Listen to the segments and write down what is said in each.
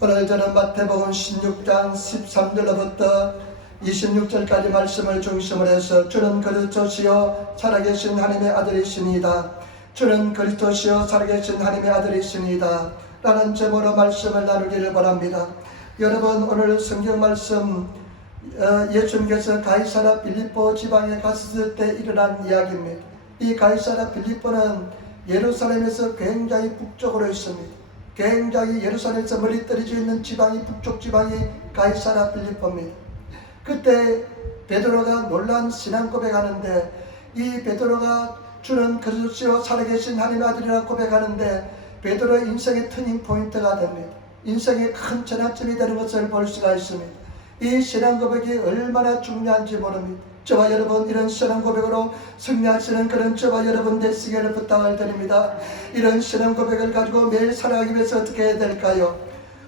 오늘 저는 마태복음 16장 13절로부터 26절까지 말씀을 중심으로 해서 주는 그리스도시요 살아계신 하나님의 아들이시니이다. 주는 그리스도시요 살아계신 하나님의 아들이시니이다. 라는 제목으로 말씀을 나누기를 바랍니다. 여러분, 오늘 성경 말씀 예수님께서 가이사랴 빌립보 지방에 갔을 때 일어난 이야기입니다. 이 가이사랴 빌립보는 예루살렘에서 굉장히 북쪽으로 있습니다. 굉장히 예루살렘에서 멀리 떨어져 있는 지방이, 북쪽 지방이 가이사랴 빌립보입니다. 그때 베드로가 놀라운 신앙 고백하는데, 이 베드로가 주는 그리스도시요 살아계신 하나님의 아들이라 고백하는데 베드로의 인생의 터닝 포인트가 됩니다. 인생의 큰 전환점이 되는 것을 볼 수가 있습니다. 이 신앙 고백이 얼마나 중요한지 모릅니다. 저와 여러분, 이런 신앙 고백으로 승리하시는 그런 저와 여러분 되시기를 부탁을 드립니다. 이런 신앙 고백을 가지고 매일 살아가기 위해서 어떻게 해야 될까요?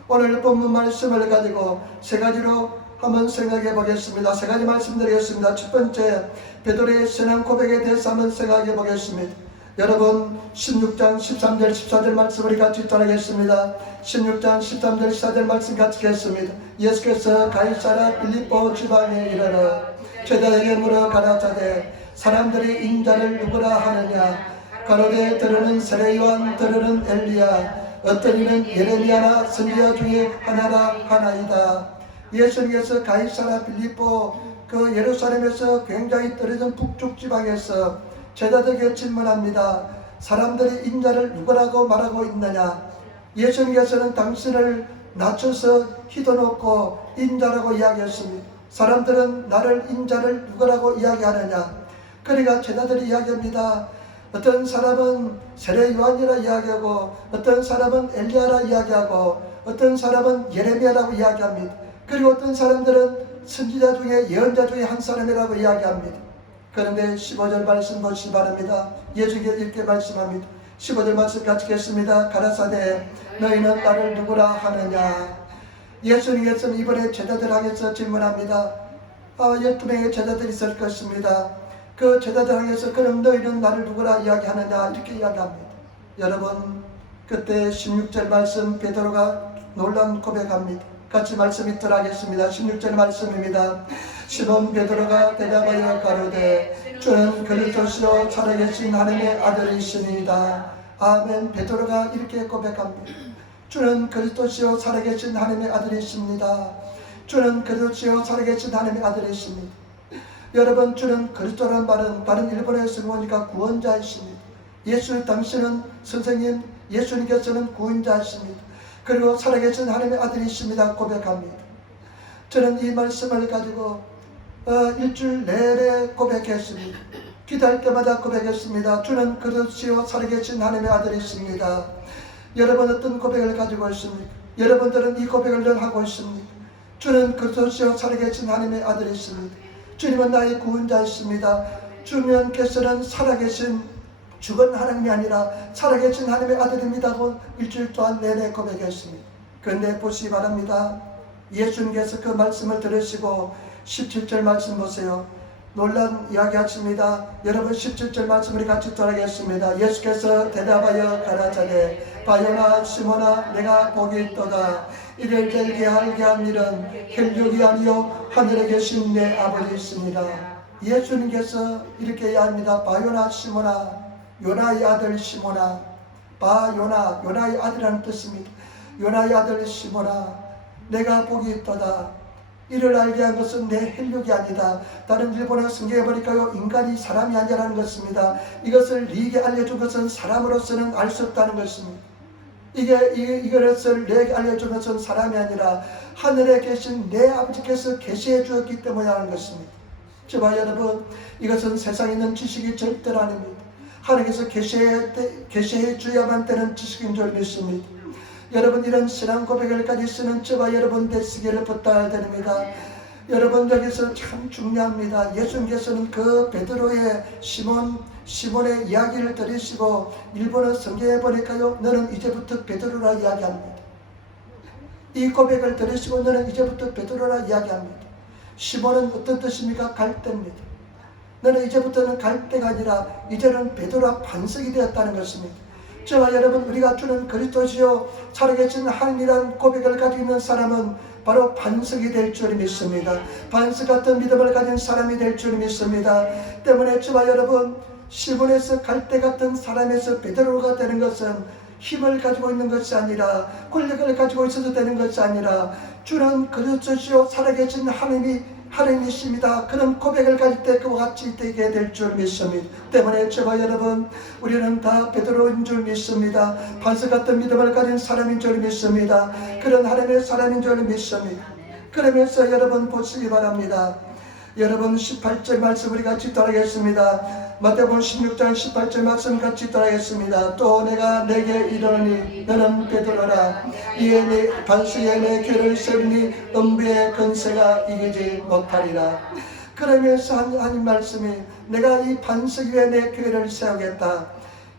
오늘 본문 말씀을 가지고 세 가지로 한번 생각해 보겠습니다. 세 가지 말씀드리겠습니다. 첫 번째, 베드로의 신앙 고백에 대해서 한번 생각해 보겠습니다. 여러분, 16장 13절 14절 말씀 우리 같이 따라하겠습니다. 16장 13절 14절 말씀 같이 읽겠습니다. 예수께서 가이사랴 빌립보 지방에 이르러 제자에게 물어 가라사대 사람들이 인자를 누구라 하느냐? 가로되 들으는 세례 요한, 들으는 엘리야, 어떤 이는 예레미야나 선지자 중에 하나라 하나이다. 예수님께서 가이사랴 빌립보 그 예루살렘에서 굉장히 떨어진 북쪽 지방에서 제자들에게 질문합니다. 사람들이 인자를 누구라고 말하고 있느냐? 예수님께서는 당신을 낮춰서 휘둬놓고 인자라고 이야기했습니다. 사람들은 나를 인자를 누구라고 이야기하느냐? 그러니까 제자들이 이야기합니다. 어떤 사람은 세례 요한이라 이야기하고, 어떤 사람은 엘리야라 이야기하고, 어떤 사람은 예레미야라고 이야기합니다. 그리고 어떤 사람들은 선지자 중에, 예언자 중에 한 사람이라고 이야기합니다. 그런데 15절 말씀 보시기 바랍니다. 예수께서 이렇게 말씀합니다. 15절 말씀 같이 읽겠습니다. 가라사대 너희는 나를 누구라 하느냐? 예수님께서는 이번에 제자들 향해서 질문합니다. 12명의 제자들이 있을 것입니다. 그 제자들 향해서 그럼 너희는 나를 누구라 이야기하느냐? 이렇게 이야기합니다. 여러분, 그때 16절 말씀 베드로가 놀라운 고백합니다. 같이 말씀 있도록 하겠습니다. 16절 말씀입니다. 시몬 베드로가 대답하여 가로되 주는 그리스도시요 살아계신 하나님의 아들이시니이다. 아멘. 베드로가 이렇게 고백합니다. 주는 그리스도시요 살아계신 하나님의 아들이십니다. 주는 그리스도시요 살아계신 하나님의 아들이십니다. 여러분, 주는 그리스도라는 말은 다른 일본어에서 보니까 구원자이십니다. 예수 당신은 선생님, 예수님께서는 구원자이십니다. 그리고 살아계신 하나님의 아들이십니다. 고백합니다. 저는 이 말씀을 가지고 일주일 내내 고백했습니다. 기도할 때마다 고백했습니다. 주는 그리스도시요 살아계신 하나님의 아들이십니다. 여러분, 어떤 고백을 가지고 있습니까? 여러분들은 이 고백을 하고 있습니까? 주는 그리스도시요 살아계신 하나님의 아들이십니다. 주님은 나의 구원자이십니다. 주님께서는 살아계신 죽은 하나님이 아니라 살아계신 하나님의 아들입니다고 일주일 동안 내내 고백했습니다. 그런데 보시기 바랍니다. 예수님께서 그 말씀을 들으시고 17절 말씀 보세요. 놀란 이야기 하십니다. 여러분, 17절 말씀 우리 같이 따라하겠습니다. 예수께서 대답하여 가라사대 바요나 시몬아 내가 복이 있도다. 이를 되게 알게 한 일은 혈육이 아니요 하늘에 계신 내 아버지이십니다. 예수님께서 이렇게 이야기합니다. 바요나 시몬아, 요나의 아들 시몬아. 바요나, 요나의 아들이라는 뜻입니다. 요나의 아들 시몬아, 내가 복이 있도다. 이를 알게 한 것은 내 혈육이 아니다. 다른 일본어 성경에 보니까요, 인간이 사람이 아니라는 것입니다. 이것을 네게 알려준 것은 사람으로서는 알 수 없다는 것입니다. 이것을 내게 알려준 것은 사람이 아니라 하늘에 계신 내 아버지께서 계시해 주었기 때문이라는 것입니다. 저와 여러분, 이것은 세상에 있는 지식이 절대로 아닙니다. 하나님께서 계시해 주야만 되는 지식인 줄 믿습니다. 여러분, 이런 신앙 고백을까지 쓰는 저와 여러분 되시기를 부탁을 드립니다. 여러분, 여기서 참 중요합니다. 예수님께서는 그 베드로의 시몬의 이야기를 들으시고 일본어 성경에 보니까요, 너는 이제부터 베드로라 이야기합니다. 이 고백을 들으시고 너는 이제부터 베드로라 이야기합니다. 시몬은 어떤 뜻입니까? 갈대입니다. 너는 이제부터는 갈대가 아니라 이제는 베드로와 반석이 되었다는 것입니다. 저와 여러분, 우리가 주는 그리스도시요 살아계신 하나님이란 고백을 가지고 있는 사람은 바로 반석이 될 줄 믿습니다. 반석 같은 믿음을 가진 사람이 될 줄 믿습니다. 때문에 저와 여러분, 시몬에서 갈대 같은 사람에서 베드로가 되는 것은 힘을 가지고 있는 것이 아니라, 권력을 가지고 있어도 되는 것이 아니라, 주는 그리스도시요 살아계신 하나님이십니다. 그런 고백을 가질 때 그와 같이 되게 될 줄 믿습니다. 때문에 저와 여러분, 우리는 다 베드로인 줄 믿습니다. 반석 같은 믿음을 가진 사람인 줄 믿습니다. 그런 하나님의 사람인 줄 믿습니다. 그러면서 여러분 보시기 바랍니다. 여러분 18절 말씀 우리 같이 따라하겠습니다. 마태복음 16장 18절 말씀 같이 따라하겠습니다. 또 내가 내게 이르노니 너는 베드로라. 이에 네 반석에 내 교회를 세우니 음부의 권세가 이기지 못하리라. 그러면서 하나님 말씀이 내가 이 반석 위에 내 교회를 세우겠다.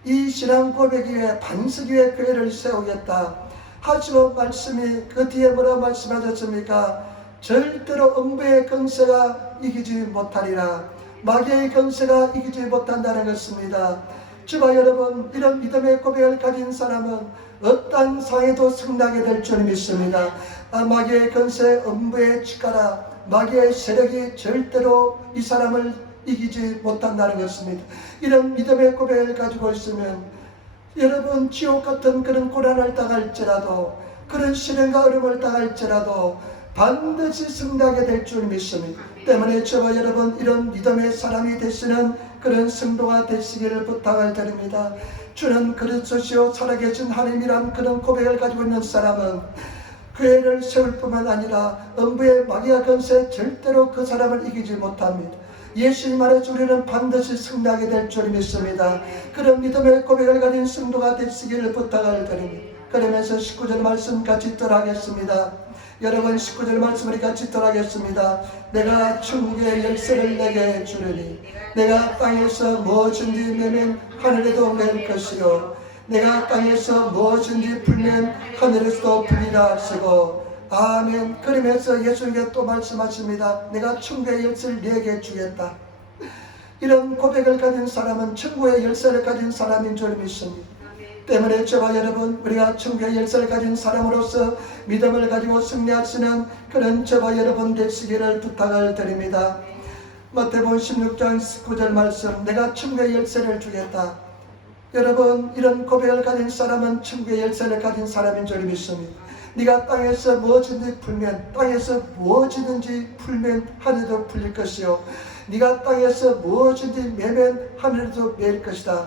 이 신앙 고백 위에 반석 위에 교회를 세우겠다 하시고 말씀이 그 뒤에 뭐라고 말씀하셨습니까? 절대로 음부의 권세가 이기지 못하리라. 마귀의 권세가 이기지 못한다는 것입니다. 저와 여러분, 이런 믿음의 고백을 가진 사람은 어떠한 상에도 승리하게 될 줄 믿습니다. 마귀의 권세, 음부의 치가라, 마귀의 세력이 절대로 이 사람을 이기지 못한다는 것입니다. 이런 믿음의 고백을 가지고 있으면 여러분, 지옥 같은 그런 고난을 당할지라도, 그런 시련과 어려움을 당할지라도 반드시 승리하게 될 줄 믿습니다. 때문에 저와 여러분, 이런 믿음의 사람이 되시는 그런 성도가 되시기를 부탁을 드립니다. 주는 그리스도시요 살아계신 하나님이란 그런 고백을 가지고 있는 사람은 교회를 세울 뿐만 아니라 음부의 마귀와 권세 절대로 그 사람을 이기지 못합니다. 예수님 안에서 우리는 반드시 승리하게 될 줄 믿습니다. 그런 믿음의 고백을 가진 성도가 되시기를 부탁을 드립니다. 그러면서 19절 말씀 같이 떠나겠습니다. 여러분 19절 말씀을 같이 떠나겠습니다. 내가 천국의 열쇠를 내게 주리니 내가 땅에서 무엇인지 매면 하늘에도 맬 것이요 내가 땅에서 무엇인지 풀면 하늘에서도 풀리라 하시고 아멘. 그러면서 예수님께 또 말씀하십니다. 내가 천국의 열쇠를 내게 주겠다. 이런 고백을 가진 사람은 천국의 열쇠를 가진 사람인 줄 믿습니다. 때문에 저와 여러분, 우리가 천국의 열쇠를 가진 사람으로서 믿음을 가지고 승리하시는 그런 저와 여러분 되시기를 부탁을 드립니다. 마태복음 16장 19절 말씀, 내가 천국의 열쇠를 주겠다. 여러분, 이런 고백을 가진 사람은 천국의 열쇠를 가진 사람인 줄 믿습니다. 네가 땅에서 무엇이든지 풀면, 땅에서 무엇이든지 풀면 하늘도 풀릴 것이요 네가 땅에서 무엇이든지 매면 하늘도 매일 것이다.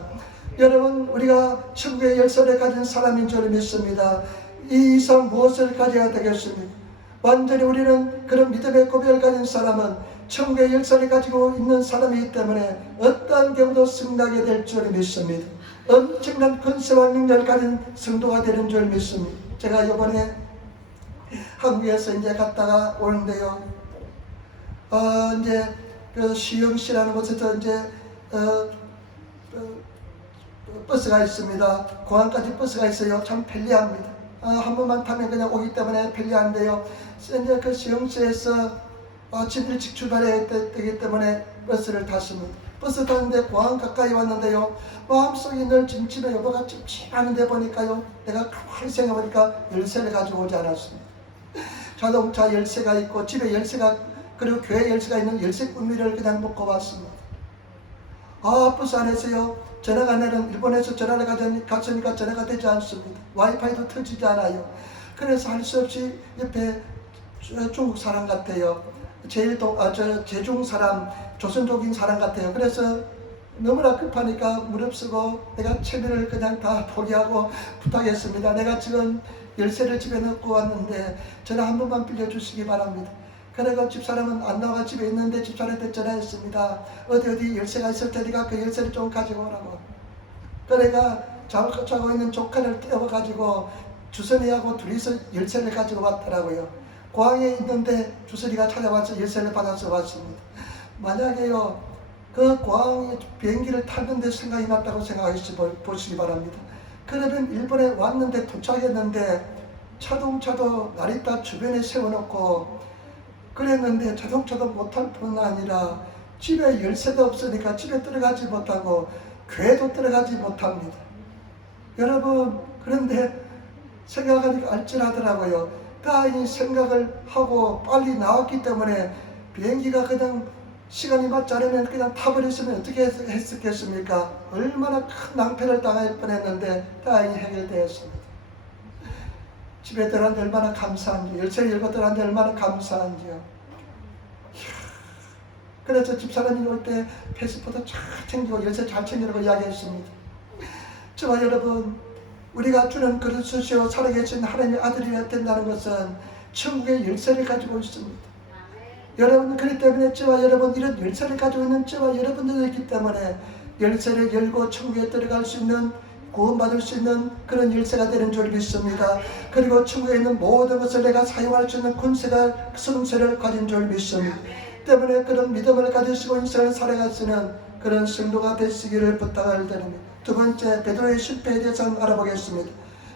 여러분, 우리가 천국의 열쇠를 가진 사람인 줄 믿습니다. 이 이상 무엇을 가져야 되겠습니까? 완전히 우리는 그런 믿음의 고백을 가진 사람은 천국의 열쇠를 가지고 있는 사람이기 때문에 어떠한 경우도 승리하게 될 줄 믿습니다. 엄청난 권세와 능력을 가진 성도가 되는 줄 믿습니다. 제가 이번에 한국에서 이제 갔다가 오는데요. 이제 그 시흥시라는 곳에서 이제 버스가 있습니다. 공항까지 버스가 있어요. 참 편리합니다. 한 번만 타면 그냥 오기 때문에 편리한데요. 이제 그 시흥시에서 아침 일찍 출발해야 되기 때문에 버스를 탔습니다. 버스 타는데 공항 가까이 왔는데요. 마음속이 늘 찜찜해 여보가 찜찜하는데 보니까요. 내가 가만히 생각해보니까 열쇠를 가지고 오지 않았습니다. 자동차 열쇠가 있고 집에 열쇠가 그리고 교회 열쇠가 있는 열쇠 꾸미를 그냥 놓고 왔습니다. 버스 안에서요. 전화가 안 되는 일본에서 전화를 갔으니까 전화가 되지 않습니다. 와이파이도 터지지 않아요. 그래서 할 수 없이 옆에 중국 사람 같아요. 제중 사람, 조선족인 사람 같아요. 그래서 너무나 급하니까 무릅쓰고 내가 체면을 그냥 다 포기하고 부탁했습니다. 내가 지금 열쇠를 집에 넣고 왔는데 전화 한 번만 빌려주시기 바랍니다. 그래가 집사람은 안 나와 집에 있는데 집사람한테 전화했습니다. 어디 열쇠가 있을 테니까 그 열쇠를 좀 가지고 오라고. 그래가 자고 있는 조카를 떼어가지고 주선이하고 둘이서 열쇠를 가지고 왔더라고요. 공항에 있는데 주선이가 찾아와서 열쇠를 받아서 왔습니다. 만약에요, 그 공항에 비행기를 탔는데 생각이 났다고 생각하시기 바랍니다. 그러면 일본에 왔는데 도착했는데 자동차도 나리타 주변에 세워놓고 그랬는데 자동차도 못할 뿐 아니라 집에 열쇠도 없으니까 집에 들어가지 못하고 교회도 들어가지 못합니다. 여러분, 그런데 생각하니까 알뜰하더라고요. 다행히 생각을 하고 빨리 나왔기 때문에 비행기가 그냥 시간이 맞지 않으면 그냥 타버렸으면 어떻게 했었겠습니까? 얼마나 큰 낭패를 당할 뻔했는데 다행히 해결되었습니다. 집에 들어간데 얼마나 감사한지, 열쇠 열고 들어간데 얼마나 감사한지요. 그래서 집사람이 올 때 패스포드 잘 챙기고 열쇠 잘 챙기라고 이야기했습니다. 저와 여러분, 우리가 주는 그리스도시요 살아계신 하나님의 아들이 된다는 것은 천국의 열쇠를 가지고 있습니다. 여러분, 그렇기 때문에 저와 여러분, 이런 열쇠를 가지고 있는 저와 여러분들이기 때문에 열쇠를 열고 천국에 들어갈 수 있는, 구원받을 수 있는 그런 열쇠가 되는 줄 믿습니다. 그리고 천국에 있는 모든 것을 내가 사용할 수 있는 권세가, 성세를 가진 줄 믿습니다. 때문에 그런 믿음을 가지시고 인생을 살아가시는 그런 성도가 되시기를 부탁을 드립니다. 두 번째, 베드로의 실패에 대해서 알아보겠습니다.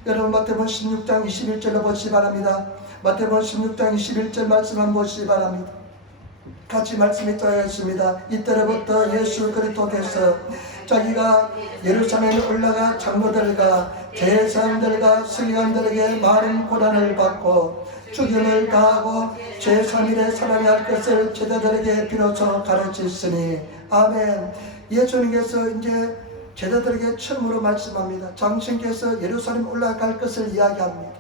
여러분, 마태복음 16장 21절로 보시기 바랍니다. 마태복음 16장 21절 말씀 한번 보시기 바랍니다. 같이 말씀이 떠있습니다. 이때로부터 예수 그리스도께서 자기가 예루살렘에 올라가 장로들과 대제사장들과 서기관들에게 많은 고난을 받고 죽임을 당하고 제3일에 살아날 것을 제자들에게 비로소 가르치시니, 아멘. 예수님께서 이제 제자들에게 처음으로 말씀합니다. 장신께서 예루살렘 올라갈 것을 이야기합니다.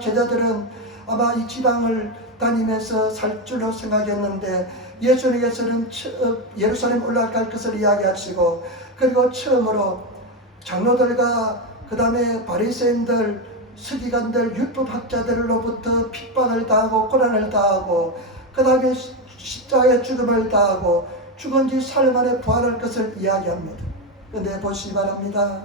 제자들은 아마 이 지방을 다니면서 살 줄로 생각했는데 예수님께서는 예루살렘 올라갈 것을 이야기하시고, 그리고 처음으로 장로들과 그 다음에 바리새인들, 서기관들, 율법학자들로부터 핍박을 당하고 고난을 당하고, 그 다음에 십자가의 죽음을 당하고 죽은 지 사흘 만에 부활할 것을 이야기합니다. 그런데 보시기 바랍니다.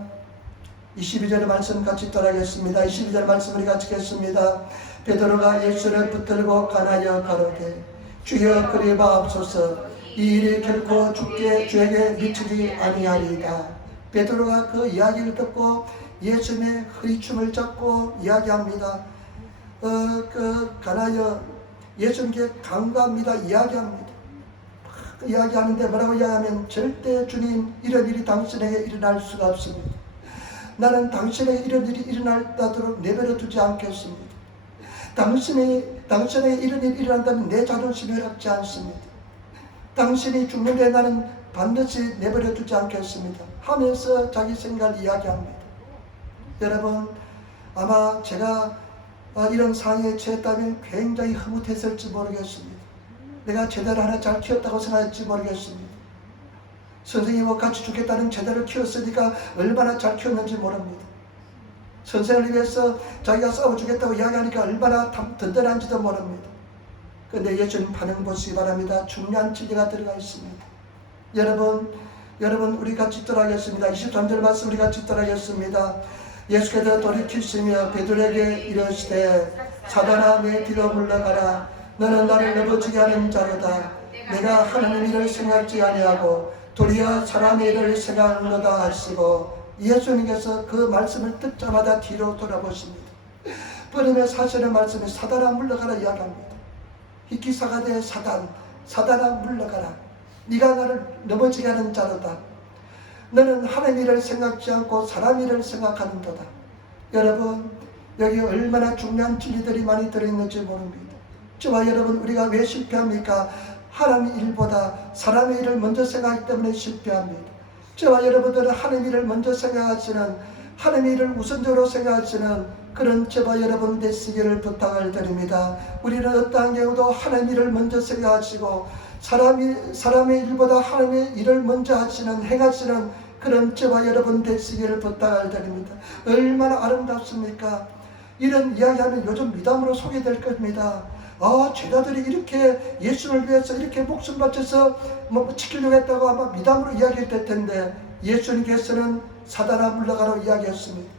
22절 말씀 같이 따라하겠습니다. 22절 말씀 우리 같이 읽겠습니다. 베드로가 예수를 붙들고 간하여 가로되 주여 그리 마옵소서, 이 일이 결코 주에게 미치지 아니하리이다. 베드로가 그 이야기를 듣고 예수님의 허리춤을 잡고 이야기합니다. 간하여 예수님께 간구합니다. 이야기합니다. 이야기하는데 뭐라고 이야기하면, 절대 주님, 이런 일이 당신에게 일어날 수가 없습니다. 나는 당신에게 이런 일이 일어나도록 내버려 두지 않겠습니다. 당신에게 이런 일이 일어난다면 내 자존심이 허락지 않습니다. 당신이 죽는데 나는 반드시 내버려 두지 않겠습니다 하면서 자기 생각을 이야기합니다. 여러분, 아마 제가 이런 상황에 처했다면 굉장히 흐뭇했을지 모르겠습니다. 내가 제자를 하나 잘 키웠다고 생각할지 모르겠습니다. 선생님과 같이 죽겠다는 제자를 키웠으니까 얼마나 잘 키웠는지 모릅니다. 선생을 위해서 자기가 싸워주겠다고 이야기하니까 얼마나 든든한지도 모릅니다. 그런데 예수님 반응 보시기 바랍니다. 중요한 진리가 들어가 있습니다. 여러분, 우리 같이 따라하겠습니다. 23절 말씀 우리 같이 따라하겠습니다. 예수께서 돌이키시며 베드로에게 이르시되 사단아, 내 뒤로 물러가라. 너는 나를 넘어지게 하는 자로다. 내가 하나님 일을 생각지 아니하고 도리어 사람의 일을 생각하노다 하시고, 예수님께서 그 말씀을 듣자마자 뒤로 돌아보십니다. 그러면 사실은 말씀이 사단아 물러가라 이야기합니다. 히키사가 돼 사단아 물러가라. 네가 나를 넘어지게 하는 자로다. 너는 하나님 일을 생각지 않고 사람 일을 생각하는도다. 여러분, 여기 얼마나 중요한 진리들이 많이 들어있는지 모릅니다. 저와 여러분, 우리가 왜 실패합니까? 하나님 일보다 사람의 일을 먼저 생각하기 때문에 실패합니다. 저와 여러분들은 하나님 일을 먼저 생각하시는, 하나님 일을 우선적으로 생각하시는 그런 저와 여러분 되시기를 부탁을 드립니다. 우리는 어떠한 경우도 하나님 일을 먼저 생각하시고 사람의 일보다 하나님의 일을 먼저 하시는, 행하시는 그런 저와 여러분 되시기를 부탁을 드립니다. 얼마나 아름답습니까? 이런 이야기하면 요즘 미담으로 소개될 겁니다. 제자들이 이렇게 예수를 위해서 이렇게 목숨 바쳐서 지키려고 했다고 아마 미담으로 이야기할 텐데, 예수님께서는 사단아 물러가라고 이야기했습니다.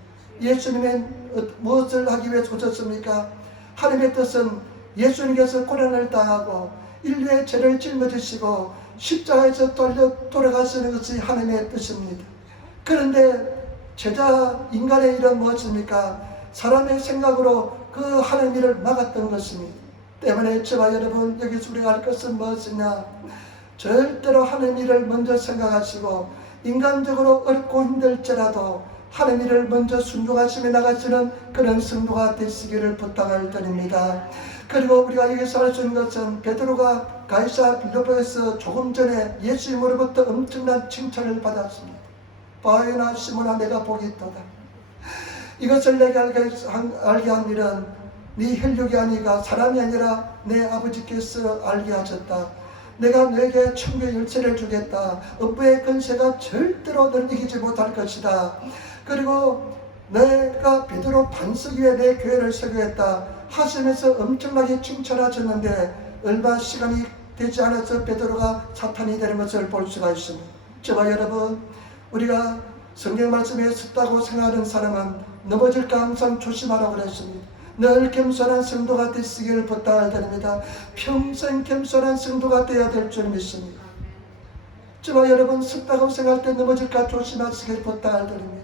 예수님은 무엇을 하기 위해서 오셨습니까? 하나님의 뜻은 예수님께서 고난을 당하고 인류의 죄를 짊어지시고 십자가에서 돌아가시는 것이 하나님의 뜻입니다. 그런데 제자 인간의 일은 무엇입니까? 사람의 생각으로 그 하나님 일을 막았던 것입니다. 때문에 저와 여러분, 여기서 우리가 할 것은 무엇이냐? 절대로 하나님 일을 먼저 생각하시고 인간적으로 어렵고 힘들지라도 하나님 일을 먼저 순종하시며 나가시는 그런 성도가 되시기를 부탁을 드립니다. 그리고 우리가 여기서 알 수 있는 것은 베드로가 가이사 빌립보에서 조금 전에 예수님으로부터 엄청난 칭찬을 받았습니다. 바요나 시몬아 내가 복이 있도다. 이것을 내게 알게 한 일은 네 혈육이 아니가 사람이 아니라 내 아버지께서 알게 하셨다. 내가 너에게 천국의 열쇠를 주겠다. 음부의 권세가 절대로 너를 이기지 못할 것이다. 그리고 내가 베드로 반석 위에 내 교회를 세우겠다 하시면서 엄청나게 칭찬하셨는데 얼마 시간이 되지 않아서 베드로가 사탄이 되는 것을 볼 수가 있습니다. 저와 여러분, 우리가 성경 말씀에 섰다고 생각하는 사람은 넘어질까 항상 조심하라고 그랬습니다. 늘 겸손한 성도가 되시기를 부탁을 드립니다. 평생 겸손한 성도가 되어야 될 줄 믿습니다. 저와 여러분, 섰다고 생각할 때 넘어질까 조심하시길 부탁을 드립니다.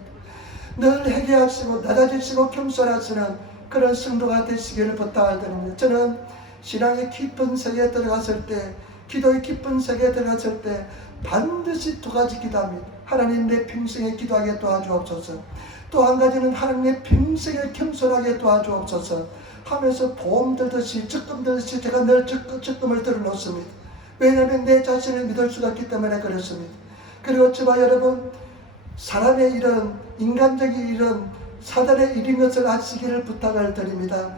늘 회개하시고 낮아지시고 겸손하시는 그런 성도가 되시기를 부탁을 드립니다. 저는 신앙의 깊은 세계에 들어갔을 때, 기도의 깊은 세계에 들어갔을 때 반드시 두 가지 기도합니다. 하나님 내 평생에 기도하게 도와주옵소서. 또 한 가지는 하나님 내 평생에 겸손하게 도와주옵소서 하면서 보험 들듯이 적금 들듯이 제가 늘 적금을 들어놓습니다. 왜냐하면 내 자신을 믿을 수가 없기 때문에 그렇습니다. 그리고 저와 여러분, 사람의 일은, 인간적인 일은 사단의 일인 것을 아시기를 부탁을 드립니다.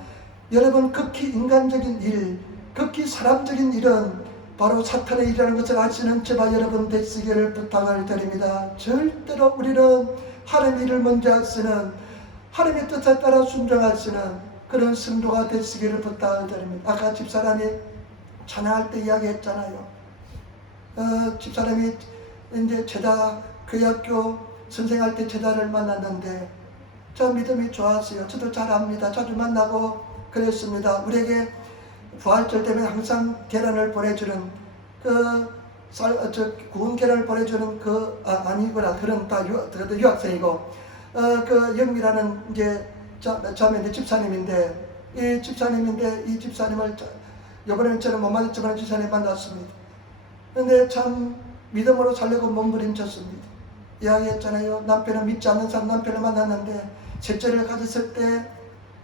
여러분, 극히 인간적인 일, 극히 사람적인 일은 바로 사탄의 일이라는 것을 아시는 저와 여러분 되시기를 부탁을 드립니다. 절대로 우리는 하나님의 일을 먼저 하시는, 하나님의 뜻에 따라 순종하시는 그런 성도가 되시기를 부탁을 드립니다. 아까 집사람이 찬양할 때 이야기했잖아요. 집사람이 이제 제자 교회학교 선생할 때 제자를 만났는데 저 믿음이 좋았어요. 저도 잘 압니다. 자주 만나고 그랬습니다. 우리에게 부활절 때문에 항상 계란을 보내주는 구운 계란을 보내주는 아니구나. 그런 다 유학생이고 그 영미라는 이제 자매 집사님인데 이 집사님을 이번에는 저는 못 만났지만 집사님 만났습니다. 근데 참 믿음으로 살려고 몸부림쳤습니다. 이야기했잖아요. 남편은 믿지 않는 사람 남편을 만났는데 셋째를 가졌을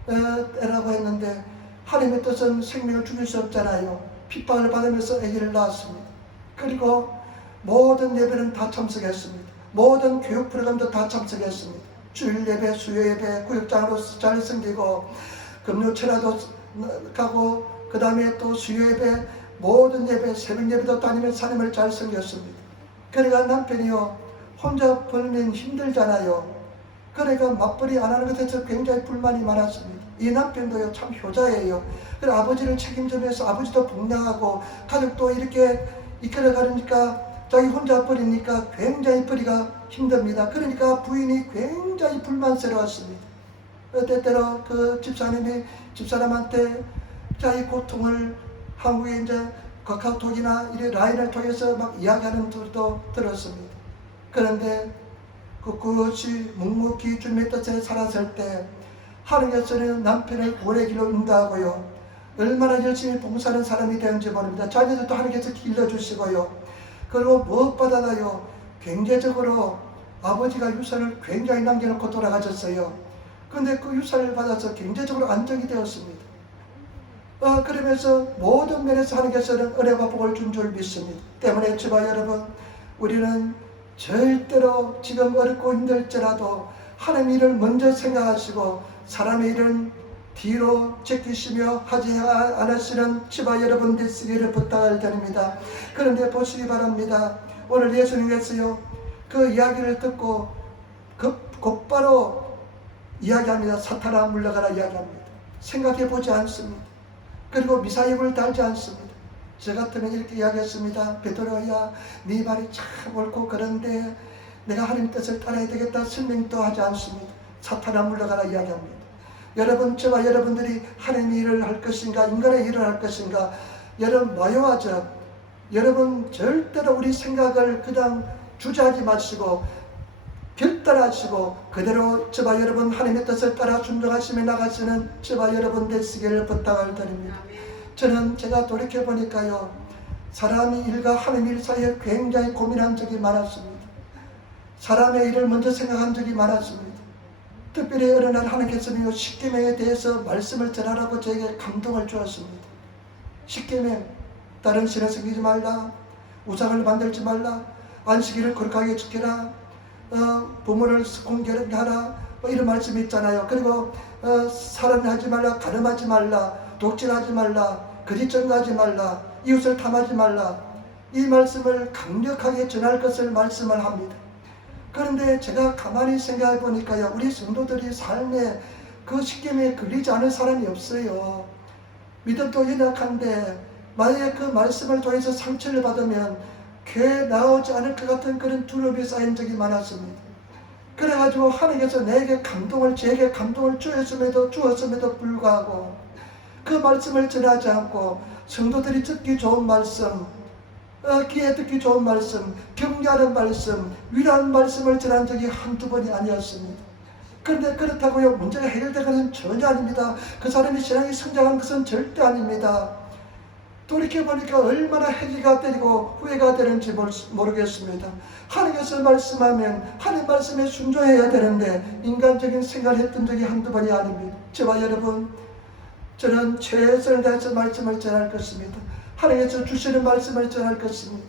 때라고 했는데 하나님의 뜻은 생명을 죽일 수 없잖아요. 핍박을 받으면서 아기를 낳았습니다. 그리고 모든 예배는 다 참석했습니다. 모든 교육 프로그램도 다 참석했습니다. 주일 예배, 수요 예배, 구역장으로서 잘 섬기고 금요철야도 가고 그 다음에 또 수요 예배, 모든 예배, 새벽 예배도 다니면서 하나님을 잘 섬겼습니다. 그러니까 남편이요, 혼자 벌면 힘들잖아요. 그러니까 맞벌이 안 하는 것에 대해서 굉장히 불만이 많았습니다. 이 남편도요, 참 효자예요. 그래 아버지를 책임지면서 아버지도 복양하고 가족도 이렇게 이끌어가니까 자기 혼자 버리니까 굉장히 버리가 힘듭니다. 그러니까 부인이 굉장히 불만스러웠습니다. 때때로 그 집사람한테 자기 고통을 한국에 이제 카카오톡이나 이런 라인을 통해서 막 이야기하는 것도 들었습니다. 그런데 그것이 묵묵히 주님의 뜻에 살았을 때 하나님께서는 남편을 구원의 길로 인도하고요. 얼마나 열심히 봉사하는 사람이 되는지 모릅니다. 자녀들도 하나님께서 길러주시고요. 그리고 무엇보다도요, 경제적으로 아버지가 유산을 굉장히 남겨놓고 돌아가셨어요. 그런데 그 유산을 받아서 경제적으로 안정이 되었습니다. 그러면서 모든 면에서 하나님께서는 은혜와 복을 준 줄 믿습니다. 때문에 저와 여러분, 우리는 절대로 지금 어렵고 힘들지라도 하나님 일을 먼저 생각하시고 사람의 일은 뒤로 제끼시며 하지 않으시는 저와 여러분 되시기를 부탁을 드립니다. 그런데 보시기 바랍니다. 오늘 예수님께서요, 그 이야기를 듣고 곧바로 이야기합니다. 사탄아 물러가라 이야기합니다. 생각해 보지 않습니다. 그리고 미사입을 달지 않습니다. 저 같으면 이렇게 이야기했습니다. 베드로야, 네 말이 참 옳고 그런데 내가 하나님 뜻을 따라야 되겠다 설명도 하지 않습니다. 사탄아 물러가라 이야기합니다. 여러분, 저와 여러분들이 하나님의 일을 할 것인가 인간의 일을 할 것인가, 여러분 마요하죠. 여러분 절대로 우리 생각을 그냥 주저하지 마시고 결단하시고 그대로 저와 여러분 하나님의 뜻을 따라 순종하시며 나가시는 저와 여러분 되시기를 부탁을 드립니다. 저는 제가 돌이켜보니까요, 사람의 일과 하나님의 일 사이에 굉장히 고민한 적이 많았습니다. 사람의 일을 먼저 생각한 적이 많았습니다. 특별히 어느 날 하나님께서는 십계명에 대해서 말씀을 전하라고 저에게 감동을 주었습니다. 십계명, 다른 신을 섬기지 말라, 우상을 만들지 말라, 안식일을 거룩하게 지켜라, 부모를 공경하라, 이런 말씀이 있잖아요. 그리고 살인하지 말라, 간음하지 말라, 독질하지 말라, 거짓 증거하지 말라, 이웃을 탐하지 말라, 이 말씀을 강력하게 전할 것을 말씀을 합니다. 그런데 제가 가만히 생각해 보니까요, 우리 성도들이 삶에 그 십계명에 걸리지 않은 사람이 없어요. 믿음도 연약한데 만약에 그 말씀을 통해서 상처를 받으면 교회에 나오지 않을 것 같은 그런 두려움이 쌓인 적이 많았습니다. 그래가지고 하나님께서 내게 감동을, 저에게 감동을 주었음에도 불구하고 그 말씀을 전하지 않고 성도들이 듣기 좋은 말씀, 귀에 듣기 좋은 말씀, 격려하는 말씀, 위로하는 말씀을 전한 적이 한두 번이 아니었습니다. 그런데 그렇다고요 문제가 해결되고는 전혀 아닙니다. 그 사람이 신앙이 성장한 것은 절대 아닙니다. 돌이켜보니까 얼마나 해기가 때리고 후회가 되는지 모르겠습니다. 하나님께서 말씀하면 하나님 말씀에 순종해야 되는데 인간적인 생각을 했던 적이 한두 번이 아닙니다. 저와 여러분, 저는 최선을 다해서 말씀을 전할 것입니다. 하나님께서 주시는 말씀을 전할 것입니다.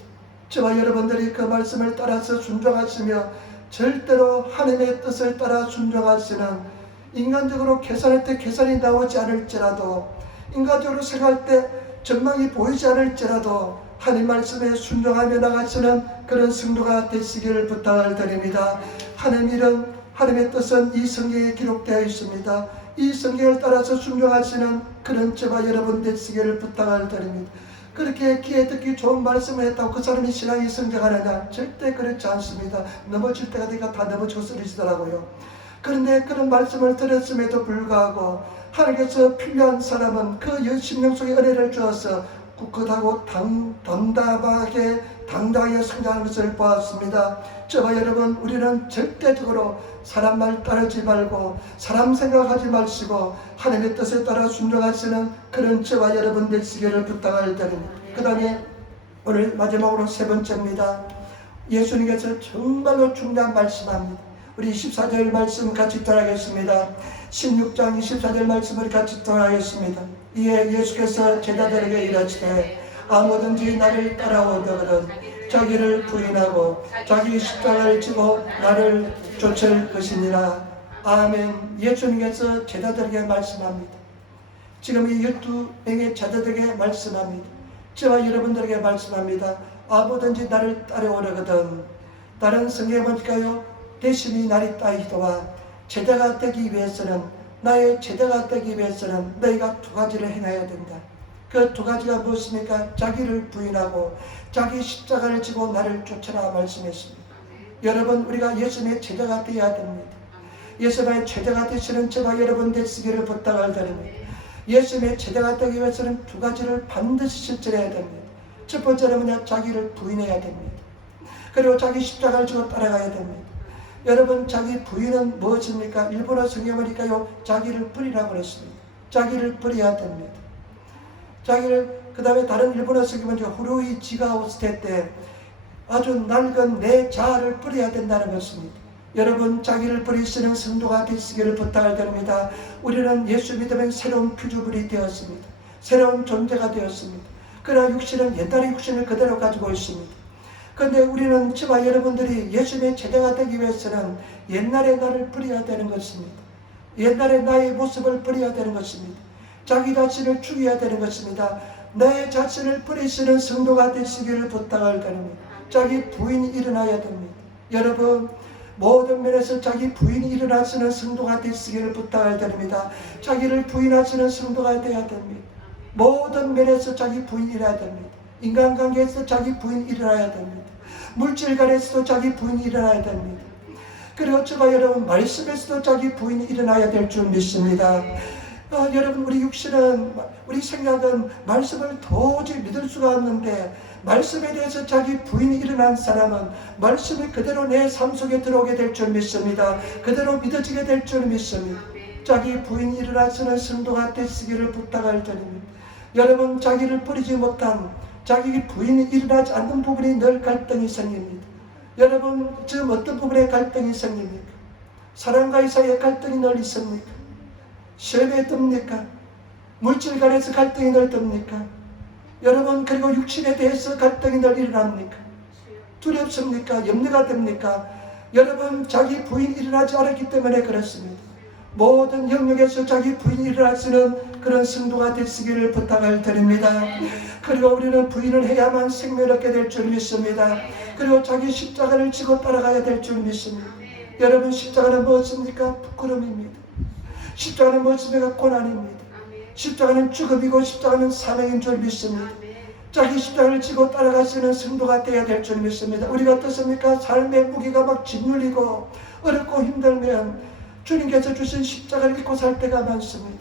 저와 여러분들이 그 말씀을 따라서 순종하시며 절대로 하나님의 뜻을 따라 순종하시는, 인간적으로 계산할 때 계산이 나오지 않을지라도, 인간적으로 생각할 때 전망이 보이지 않을지라도 하나님 말씀에 순종하며 나가시는 그런 성도가 되시기를 부탁을 드립니다. 하나님의 뜻은 이 성경에 기록되어 있습니다. 이 성경을 따라서 순종하시는 그런 저와 여러분 되시기를 부탁을 드립니다. 그렇게 귀에 듣기 좋은 말씀을 했다고 그 사람이 신앙이 성장하느냐? 절대 그렇지 않습니다. 넘어질 때가 되니까 다 넘어지고 쓰러지더라고요. 그런데 그런 말씀을 들었음에도 불구하고 하나님께서 필요한 사람은 그 심령 속에 은혜를 주어서 굳건하고 당당하게 성장하는 것을 보았습니다. 저와 여러분, 우리는 절대적으로 사람 말 따르지 말고 사람 생각하지 마시고 하나님의 뜻에 따라 순종하시는 그런 저와 여러분 되시기를 부탁을 드립니다. 그 다음에 오늘 마지막으로 세 번째입니다. 예수님께서 정말로 중요한 말씀합니다. 우리 24절 말씀 같이 따라하겠습니다. 16장 24절 말씀을 같이 따라하겠습니다. 이에 예수께서 제자들에게 이르시되 아무든지 나를 따라오거든 자기를 부인하고 자기 십자가를 지고 나를 쫓을 것이니라. 아멘. 예수님께서 제자들에게 말씀합니다. 지금 이 12명의 제자들에게 말씀합니다. 저와 여러분들에게 말씀합니다. 아무든지 나를 따라오려거든. 다른 성경에 보니까요, 대신이 나리 따이도와 제자가 되기 위해서는, 나의 제자가 되기 위해서는 너희가 두 가지를 행해야 된다. 그 두 가지가 무엇입니까? 자기를 부인하고 자기 십자가를 지고 나를 쫓아라 말씀했습니다. 여러분, 우리가 예수님의 제자가 되어야 됩니다. 예수님의 제자가 되시는 저와 여러분 되시기를 부탁을 드립니다. 예수님의 제자가 되기 위해서는 두 가지를 반드시 실천해야 됩니다. 첫 번째는 뭐냐? 자기를 부인해야 됩니다. 그리고 자기 십자가를 지고 따라가야 됩니다. 여러분, 자기 부인은 무엇입니까? 일본어 성경에 보니까요, 자기를 버리라고 그랬습니다. 자기를 버려야 됩니다. 그 다음에 다른 일본어 성경에 보니까 후루이 지가오스테 때 아주 낡은 내 자아를 버려야 된다는 것입니다. 여러분, 자기를 버리시는 성도가 되시기를 부탁을 드립니다. 우리는 예수 믿으면 새로운 피조물이 되었습니다. 새로운 존재가 되었습니다. 그러나 육신은 옛날의 육신을 그대로 가지고 있습니다. 그런데 우리는 저와 여러분들이 예수님의 제자가 되기 위해서는 옛날의 나를 버려야 되는 것입니다. 옛날의 나의 모습을 버려야 되는 것입니다. 자기 자신을 죽여야 되는 것입니다. 내 자신을 버리시는 성도가 되시기를 부탁을 드립니다. 자기 부인이 일어나야 됩니다. 여러분, 모든 면에서 자기 부인이 일어나시는 성도가 되시기를 부탁을 드립니다. 자기를 부인하시는 성도가 되어야 됩니다. 모든 면에서 자기 부인이 일어나야 됩니다. 인간관계에서 자기 부인이 일어나야 됩니다. 물질간에서도 자기 부인이 일어나야 됩니다. 그리고 저와 여러분, 말씀에서도 자기 부인이 일어나야 될 줄 믿습니다. 여러분, 우리 육신은, 우리 생각은 말씀을 도저히 믿을 수가 없는데, 말씀에 대해서 자기 부인이 일어난 사람은 말씀이 그대로 내 삶 속에 들어오게 될 줄 믿습니다. 그대로 믿어지게 될 줄 믿습니다. 자기 부인이 일어나시는 성도가 되시기를 부탁을 드립니다. 여러분, 자기를 버리지 못한, 자기 부인이 일어나지 않는 부분이 늘 갈등이 생깁니다. 여러분, 지금 어떤 부분에 갈등이 생깁니까? 사랑과의 사이에 갈등이 늘 있습니까? 시험에 뜹니까? 물질 간에서 갈등이 늘 뜹니까? 여러분, 그리고 육신에 대해서 갈등이 늘 일어납니까? 두렵습니까? 염려가 됩니까? 여러분, 자기 부인이 일어나지 않았기 때문에 그렇습니다. 모든 영역에서 자기 부인이 일어날 수 있는 그런 성도가 되시기를 부탁을 드립니다. 그리고 우리는 부인을 해야만 생명을 얻게 될 줄 믿습니다. 그리고 자기 십자가를 지고 따라가야 될 줄 믿습니다. 여러분, 십자가는 무엇입니까? 부끄러움입니다. 십자가는 무엇입니까? 고난입니다. 십자가는 죽음이고 십자가는 사명인 줄 믿습니다. 자기 십자가를 지고 따라갈 수 있는 성도가 되어야 될 줄 믿습니다. 우리가 어떻습니까? 삶의 무게가 막 짓눌리고 어렵고 힘들면 주님께서 주신 십자가를 입고 살 때가 많습니다.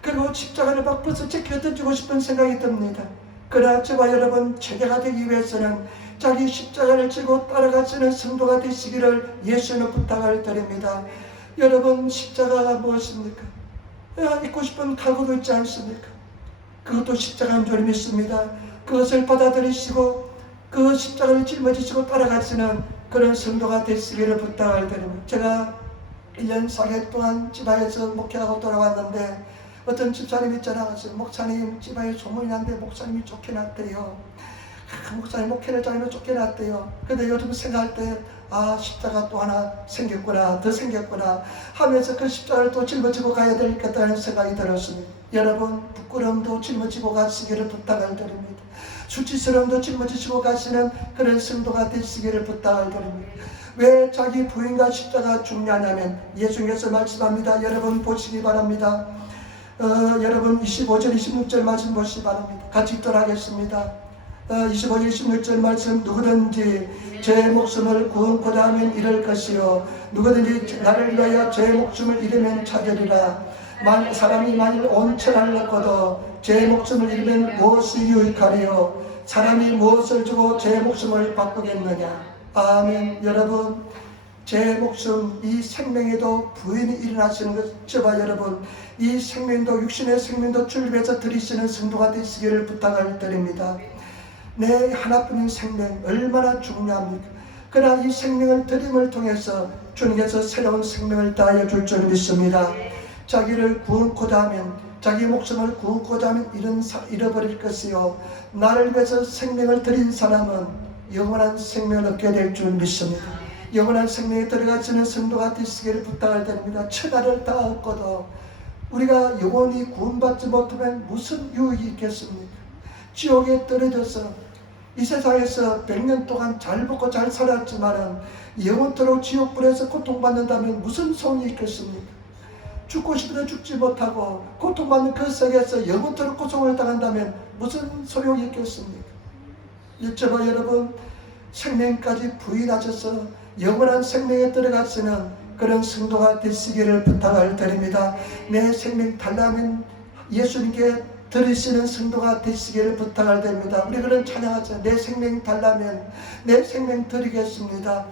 그리고 십자가를 막 벗어 제껴 던지고 싶은 생각이 듭니다. 그러나 저와 여러분, 제자가 되기 위해서는 자기 십자가를 지고 따라갈 수 있는 성도가 되시기를 예수님을 부탁을 드립니다. 여러분, 십자가가 무엇입니까? 입고 싶은 각오도 있지 않습니까? 그것도 십자가인 줄 믿습니다. 그것을 받아들이시고 그 십자가를 짊어지시고 따라가시는 그런 성도가 되시기를 부탁을 드립니다. 제가 1년 4개월 동안 지바에서 목회하고 돌아왔는데 어떤 집사님이 전화왔어요. 목사님, 지바에 소문이 났는데 목사님이 쫓겨났대요. 목사님 목회를 잘하면 쫓겨났대요. 근데 요즘 생각할 때 십자가 또 하나 생겼구나, 더 생겼구나 하면서 그 십자가를 또 짊어지고 가야 되겠다는 생각이 들었습니다. 여러분, 부끄러움도 짊어지고 가시기를 부탁을 드립니다. 수치스러움도 짊어지시고 가시는 그런 성도가 되시기를 부탁을 드립니다. 왜 자기 부인과 십자가 중요하냐면 예수님께서 말씀합니다. 여러분 보시기 바랍니다. 여러분 25절 26절 말씀 보시기 바랍니다. 같이 읽도록 하겠습니다. 25절 26절 말씀, 누구든지 제 목숨을 구원코자 하면 잃을 것이요 누구든지 나를 위하여 제 목숨을 잃으면 찾으리라. 사람이 만일 온 천하를 얻고도 제 목숨을 잃으면 무엇이 유익하리요? 사람이 무엇을 주고 제 목숨을 바꾸겠느냐? 아멘. 여러분, 제 목숨, 이 생명에도 부인이 일어나시는 것, 저와 여러분, 이 생명도, 육신의 생명도 주를 위해서 드리시는 성도가 되시기를 부탁을 드립니다. 내 하나뿐인 생명 얼마나 중요합니까? 그러나 이 생명을 드림을 통해서 주님께서 새로운 생명을 다하여 줄 줄 믿습니다. 자기를 구원코자 하면, 자기 목숨을 구원코자 하면 잃어버릴 것이요 나를 위해서 생명을 드린 사람은 영원한 생명을 얻게 될 줄 믿습니다. 영원한 생명에 들어가시는 성도가 되시기를 부탁을 드립니다. 천하를 다 얻고도 우리가 영원히 구원받지 못하면 무슨 유익이 있겠습니까? 지옥에 떨어져서 이 세상에서 100년 동안 잘 먹고 잘 살았지만은 영원토록 지옥불에서 고통받는다면 무슨 소용이 있겠습니까? 죽고 싶어도 죽지 못하고 고통받는 그 세계에서 영원토록 고통을 당한다면 무슨 소용이 있겠습니까? 저와 여러분, 생명까지 부인하셔서 영원한 생명에 들어가시는 그런 성도가 되시기를 부탁을 드립니다. 내 생명 달라면 예수님께 드리시는 성도가 되시기를 부탁을 드립니다. 우리 그런 찬양하자. 내 생명 달라면 내 생명 드리겠습니다.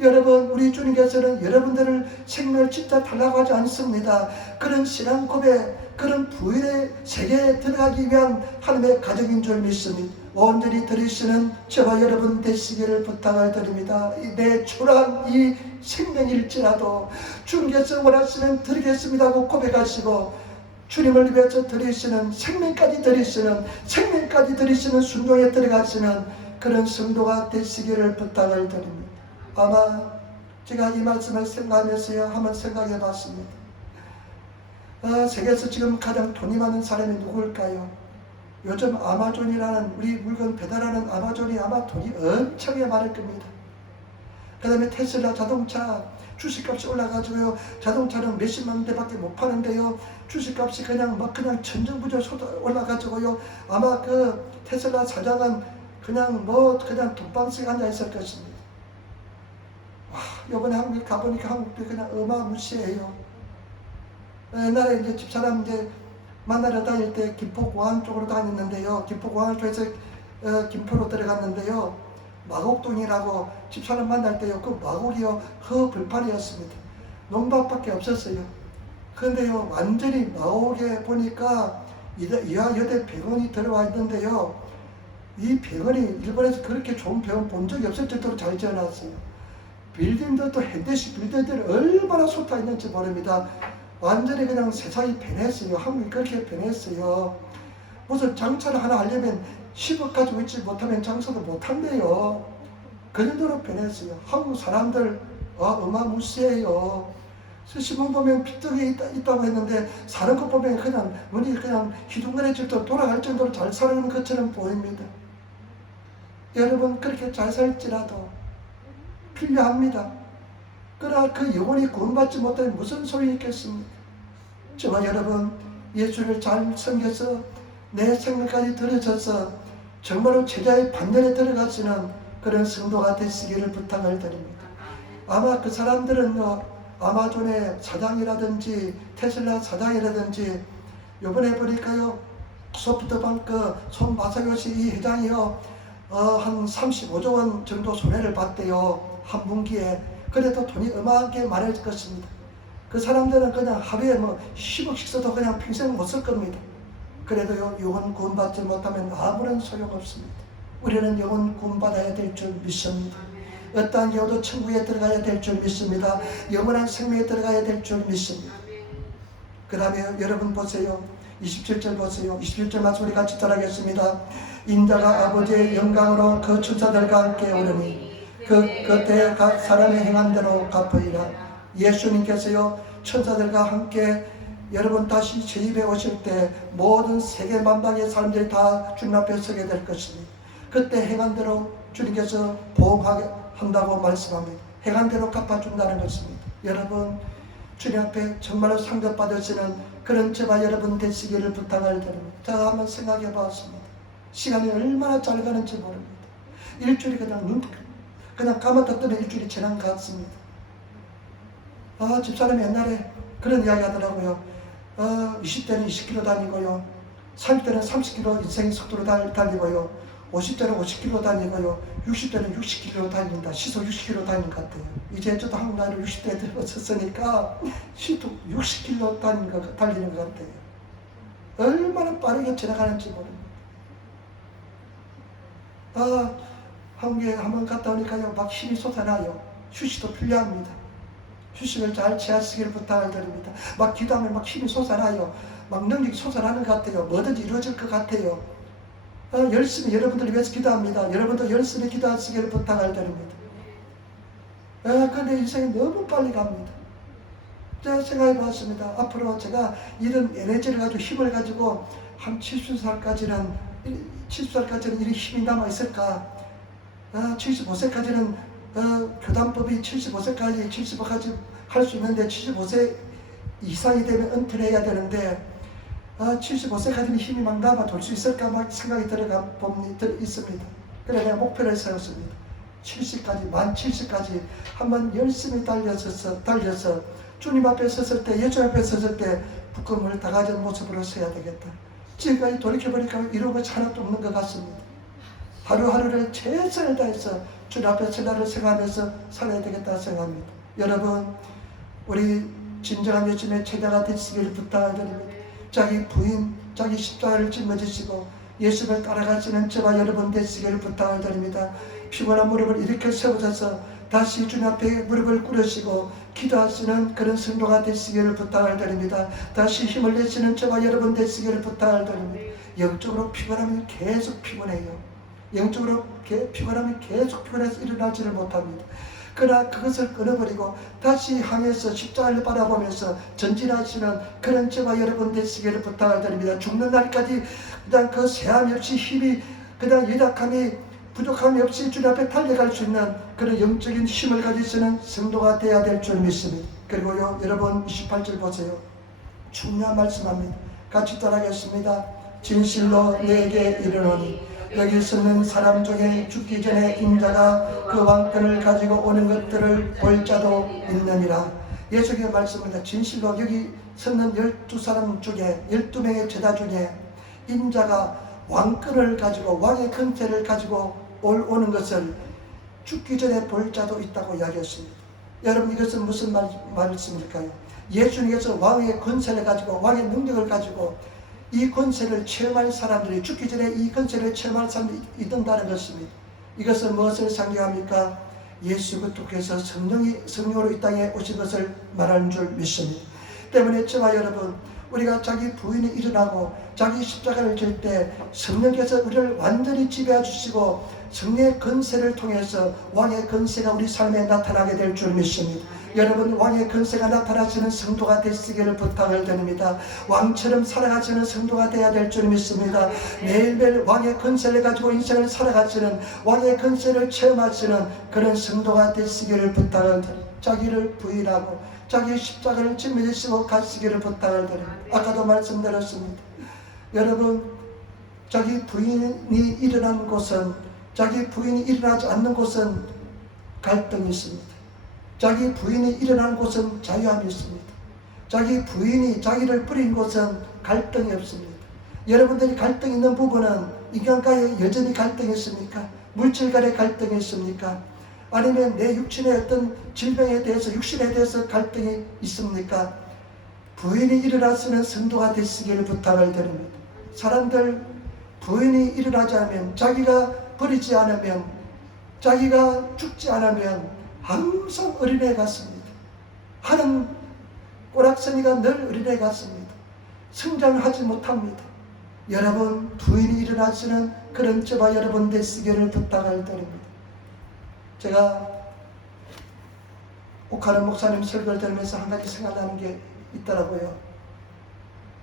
여러분, 우리 주님께서는 여러분들을 생명을 진짜 달라고 하지 않습니다. 그런 신앙 고백, 그런 부인의 세계에 들어가기 위한 하나님의 가정인 줄 믿습니다. 온전히 드리시는 저와 여러분 되시기를 부탁을 드립니다. 내 초라한 이 생명일지라도 주님께서 원하시면 드리겠습니다 하고 고백하시고 주님을 위해서 드리시는 생명까지 드리시는 순종에 들어가시는 그런 성도가 되시기를 부탁을 드립니다. 아마 제가 이 말씀을 생각하면서요 한번 생각해 봤습니다. 세계에서 지금 가장 돈이 많은 사람이 누구일까요? 요즘 아마존이라는 우리 물건 배달하는 아마존이 아마 돈이 엄청나게 많을 겁니다. 그 다음에 테슬라 자동차 주식값이 올라가지고요 자동차는 몇십만 대밖에 못 파는데요 주식값이 그냥 천정부정 올라가지고요 아마 그 테슬라 사장은 그냥 돈방석에 앉아 있을 것입니다. 와, 요번에 한국 가보니까 한국도 그냥 어마무시해요. 옛날에 이제 집사람 만나러 다닐 때 김포공항 쪽으로 다녔는데요. 김포공항을 통해서 김포로 들어갔는데요. 마곡동이라고 집사람 만날 때요. 그 마곡이요. 허벌판이었습니다. 농밭밖에 없었어요. 그런데요. 완전히 마곡에 보니까 이화여대 병원이 들어와 있는데요. 이 병원이 일본에서 그렇게 좋은 병원 본 적이 없을 정도로 잘 지어놨어요. 빌딩들도 현대식 빌딩들이 얼마나 솟아 있는지 모릅니다. 완전히 그냥 세상이 변했어요. 한국이 그렇게 변했어요. 무슨 장사를 하나 하려면 10억 가지고 있지 못하면 장사도 못한대요. 그 정도로 변했어요. 한국 사람들 어마무시해요. 신문 보면 비떡이 있다고 했는데 사는 것 보면 그냥 눈이 그냥 희둥거려질 때 돌아갈 정도로 잘 사는 것처럼 보입니다. 여러분 그렇게 잘 살지라도 필요합니다. 그러나 그 영혼이 구원받지 못하면 무슨 소용이 있겠습니까? 저와 여러분 예수를 잘 섬겨서 내 생명까지 들어져서 정말로 제자의 반전에 들어가시는 그런 성도가 되시기를 부탁을 드립니다. 아마 그 사람들은요 아마존의 사장이라든지 테슬라 사장이라든지 요번에 보니까요 소프트뱅크 손 마사요시 이 회장이요 한 35조 원 정도 손해를 봤대요. 한 분기에. 그래도 돈이 어마하게 많을 것입니다. 그 사람들은 그냥 하루에 뭐 10억씩 써도 그냥 평생 못 쓸 겁니다. 그래도 영혼 구원받지 못하면 아무런 소용없습니다. 우리는 영혼 구원받아야 될 줄 믿습니다. 어떠한 경우도 천국에 들어가야 될 줄 믿습니다. 영원한 생명에 들어가야 될 줄 믿습니다. 그 다음에 여러분 보세요. 27절 보세요. 27절 말씀 우리 같이 따라하겠습니다. 인자가 아버지의 영광으로 그 천사들과 함께 오르니 그때 각 사람의 행한 대로 갚으리라. 예수님께서요 천사들과 함께 여러분 다시 제 입에 오실 때 모든 세계 만방의 사람들이 다 주님 앞에 서게 될 것입니다. 그때 행한 대로 주님께서 보호하게 한다고 말씀합니다. 행한 대로 갚아준다는 것입니다. 여러분 주님 앞에 정말로 상급받으시는 그런 저와 여러분 되시기를 부탁을 드립니다. 제가 한번 생각해 봤습니다. 시간이 얼마나 잘 가는지 모릅니다. 일주일이 그냥 감았다 뜨면 일주일이 지난 것 같습니다. 집사람이 옛날에 그런 이야기 하더라고요. 20대는 20km 다니고요. 30대는 30km 인생의 속도로 달리고요. 50대는 50km 다니고요. 60대는 60km 다닌다. 시속 60km 다니는 것 같아요. 이제 저도 한국 나이로 60대에 들어섰으니까 시속 60km 달리는 것 같아요. 얼마나 빠르게 지나가는지 모릅니다. 한국에 한번 갔다 오니까요. 막 힘이 솟아나요. 휴식도 필요합니다. 휴식을 잘 취하시기를 부탁을 드립니다. 막 기도하면 막 힘이 솟아나요. 막 능력이 솟아나는 것 같아요. 뭐든지 이루어질 것 같아요. 열심히 여러분들을 위해서 기도합니다. 여러분도 열심히 기도하시기를 부탁을 드립니다. 근데 인생이 너무 빨리 갑니다. 제가 생각해 봤습니다. 앞으로 제가 이런 에너지를 가지고 힘을 가지고 한 70살까지는 이런 힘이 남아 있을까? 75세까지는 교단법이 75세까지 할 수 있는데 75세 이상이 되면 은퇴를 해야 되는데 75세까지는 힘이 막 남아 돌 수 있을까 막 생각이 있습니다. 그래 내가 목표를 세웠습니다. 70까지 만 70까지 한번 열심히 달려서 주님 앞에 섰을 때 예수 앞에 섰을 때 부끄러움을 다 가진 모습으로 서야 되겠다. 지금까지 돌이켜보니까 이런 것이 하나도 없는 것 같습니다. 하루하루를 최선을 다해서 주님 앞에 나를 생각하면서 살아야 되겠다 생각합니다. 여러분 우리 진정한 예수님의 제자가 되시기를 부탁드립니다. 자기 부인, 자기 십자가를 짊어지시고 예수를 따라가시는 저와 여러분 되시기를 부탁드립니다. 피곤한 무릎을 이렇게 세우셔서 다시 주님 앞에 무릎을 꿇으시고 기도하시는 그런 성도가 되시기를 부탁을 드립니다. 다시 힘을 내시는 저와 여러분 되시기를 부탁을 드립니다. 영적으로 피곤하면 계속 피곤해요. 영적으로 피곤하면 계속 피곤해서 일어나지를 못합니다. 그러나 그것을 끊어버리고 다시 향해서 십자가를 바라보면서 전진하시는 그런 저와 여러분 되시기를 부탁을 드립니다. 죽는 날까지 그냥 그 세함이 없이 힘이 그냥 연약함이 부족함이 없이 주님 앞에 달려갈 수 있는 그런 영적인 힘을 가지시는 성도가 되어야 될 줄 믿습니다. 그리고요 여러분 28절 보세요. 중요한 말씀합니다. 같이 따라하겠습니다. 진실로 내게 이르노니 여기 서는 사람 중에 죽기 전에 인자가 그 왕권을 가지고 오는 것들을 볼 자도 있느니라. 예수님의 말씀입니다. 진실로 여기 서는 12사람 중에 12명의 제자 중에 인자가 왕권을 가지고 왕의 권세를 가지고 오는 것을 죽기 전에 볼 자도 있다고 이야기했습니다. 여러분 이것은 무슨 말씀일까요? 예수님께서 왕의 권세를 가지고 왕의 능력을 가지고 이 권세를 체험할 사람들이 죽기 전에 이 권세를 체험할 사람들이 있다는 것입니다. 이것은 무엇을 상징합니까? 예수 그리스도께서 성령으로 이 땅에 오신 것을 말하는 줄 믿습니다. 때문에 저와 여러분, 우리가 자기 부인이 일어나고 자기 십자가를 질 때 성령께서 우리를 완전히 지배해 주시고 성령의 건세를 통해서 왕의 건세가 우리 삶에 나타나게 될 줄 믿습니다. 여러분, 왕의 건세가 나타나시는 성도가 되시기를 부탁을 드립니다. 왕처럼 살아가시는 성도가 되어야 될 줄 믿습니다. 매일매일 왕의 건세를 가지고 인생을 살아가시는, 왕의 건세를 체험하시는 그런 성도가 되시기를 부탁을 드립니다. 자기를 부인하고 자기 십자가를 짊어지시고 가시기를 부탁을 드립니다. 아까도 말씀드렸습니다. 여러분, 자기 부인이 일어난 곳은, 자기 부인이 일어나지 않는 곳은 갈등이 있습니다. 자기 부인이 일어난 곳은 자유함이 있습니다. 자기 부인이 자기를 뿌린 곳은 갈등이 없습니다. 여러분들이 갈등 있는 부분은 인간과의 여전히 갈등이 있습니까? 물질 간의 갈등이 있습니까? 아니면 내 육신의 어떤 질병에 대해서, 육신에 대해서 갈등이 있습니까? 부인이 일어나시는 성도가 되시기를 부탁을 드립니다. 사람들, 부인이 일어나지 않으면, 자기가 버리지 않으면, 자기가 죽지 않으면 항상 어린애 같습니다. 하는 꼬락서니가 늘 어린애 같습니다. 성장하지 못합니다. 여러분, 부인이 일어나시는 그런 저와 여러분 되시기를 부탁을 드립니다. 제가 옥하는 목사님 설교를 들으면서 한 가지 생각나는 게 있더라고요.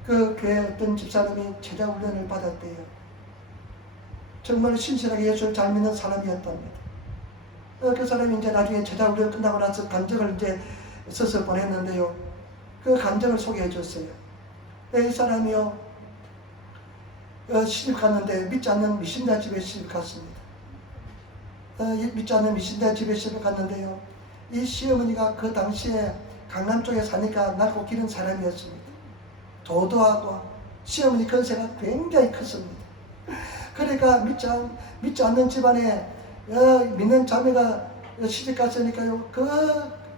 그 교회 어떤 집사람이 제자훈련을 받았대요. 정말 신실하게 예수를 잘 믿는 사람이었답니다. 그 사람이 이제 나중에 제자훈련 끝나고 나서 간증을 이제 써서 보냈는데요. 그 간증을 소개해 줬어요. 이 사람이요, 시집 갔는데 믿지 않는 미신자 집에 시집 갔습니다. 믿지 않는 미신자 집에 시집 갔는데요. 이 시어머니가 그 당시에 강남 쪽에 사니까 낳고 기른 사람이었습니다. 도도하고 시어머니 건세가 굉장히 컸습니다. 그러니까 믿지 않는 집안에 믿는 자매가 시집 갔으니까요, 그